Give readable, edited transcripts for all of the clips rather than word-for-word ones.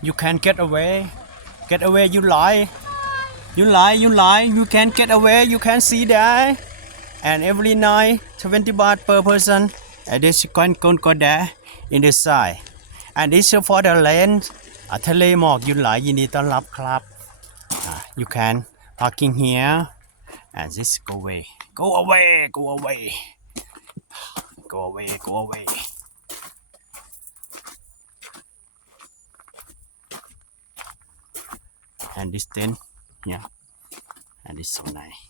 You can get away. Get away, you lie. You lie, you lie. You can get away. You can see that. And every night, 20 baht per person. And this you can go there in the side. And this is for the land. ทะเลหมอกยุนหลายยินดีต้อนรับครับ You can parking here. And this go away. Go away, go away. Go away, go away. And this tent, yeah, and it's so nice.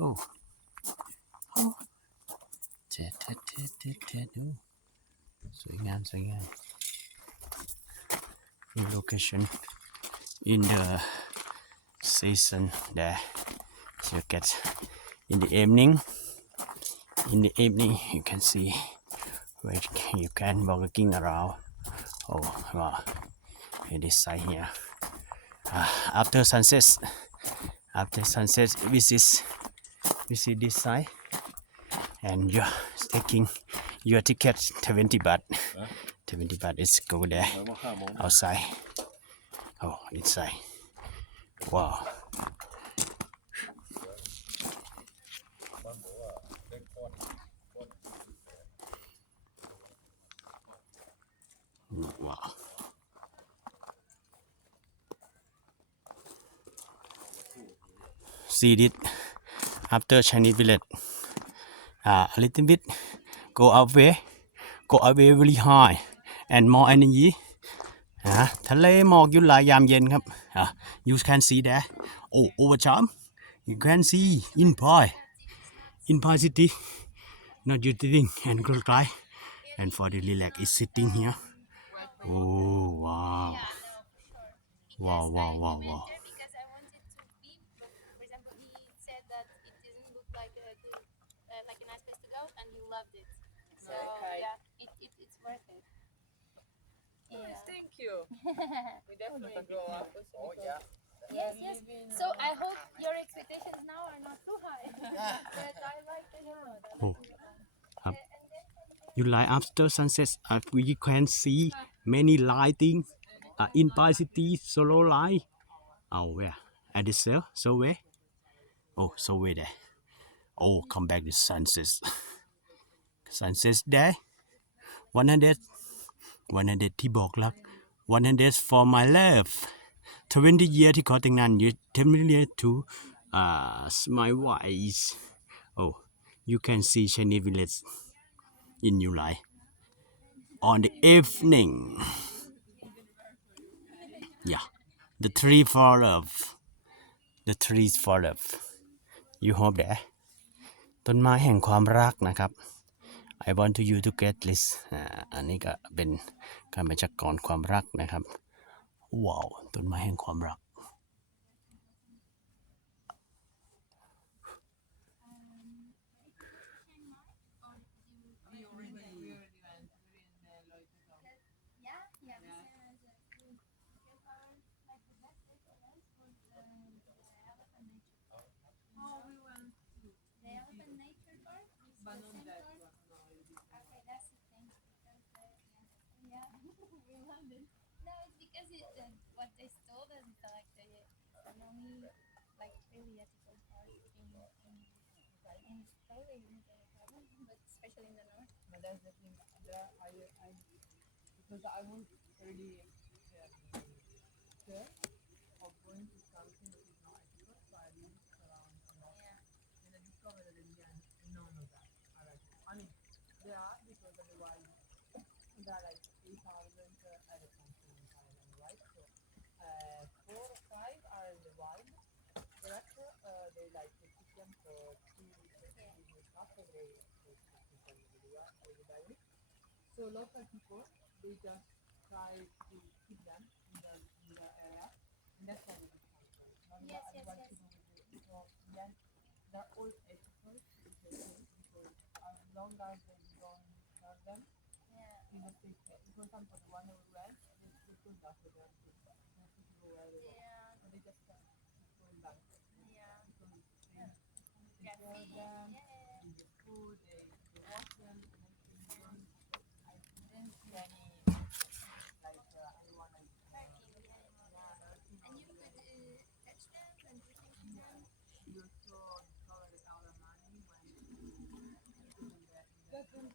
Oh, oh, ดูสวยงามสวยงาม Location in the season there. So you get in the evening. In the evening, you can see where you can walking around. Oh wow, in this side here. After sunset, we see this side, and you're taking your ticket 20 baht. 20 baht is go there outside. Oh, inside. Wow. Wow. See it after Chinese village. A little bit go away very high and more energy. ทะเลหมอกยุนหลายยามเย็นครับ You can see there. Oh, over time you can see in Pai city. Not you sitting and go try. And for the relax is sitting here. Oh wow. Wow, wow, wow, wow. Because I wanted to be, but for example, he said that it didn't look like a good, like a nice place to go, and he loved it. So yeah, it's worth it. Yeah. Thank you. We definitely grow up. Oh yeah. Yes, yes. So I hope your expectations now are not too high. But I like the Oh. You like after sunset, we can see many lighting in Pai City, solo light. Oh, where? At the cell? So where? Oh, so where there? Oh, come back the sunset. Sunset there. 100 ที่บอกรัก 100 for my love. 20 year ที่ขอแต่งงาน you 20 year to my wife. Oh, you can see Chinese village in July on the evening. Yeah, the tree for love. The trees for love. You hope there. ต้นไม้แห่งความรักนะครับ I want to you to get this อันนี้ก็เป็นการบัญชากรความรักนะครับ ว้าว ต้นไม้แห่งความรัก Okay, that's the thing. Because, yeah, we loved it. No, it's because what they told us is like the only like really ethical part in Australia, you don't have a problem, but especially in the north. But that's the thing. There, because I was really scared of going to something that is not ethical, so I lived around north. And I discovered that in the end, none of that are ethical. I mean, there are because otherwise there are like 8,000 elephants in Thailand, right? So 4 or 5 are in the wild. The rest they like to keep them for 2 business stuff, so they keep them in the diary. So local people they just try to keep them in the area, and that's why they become not Yes, yes, otherwise yes. people would do it. So then they're all ethical because as long as they don't hurt them Yeah. in the safe place. For example, the one who went, they couldn't after them to go where they go. Yeah. So they just keep going back. Yeah. Because they Yeah. take care of them, Yeah. give them food, they wash them, and everything. I didn't see any like anyone like you also discover the outer money when you do that in the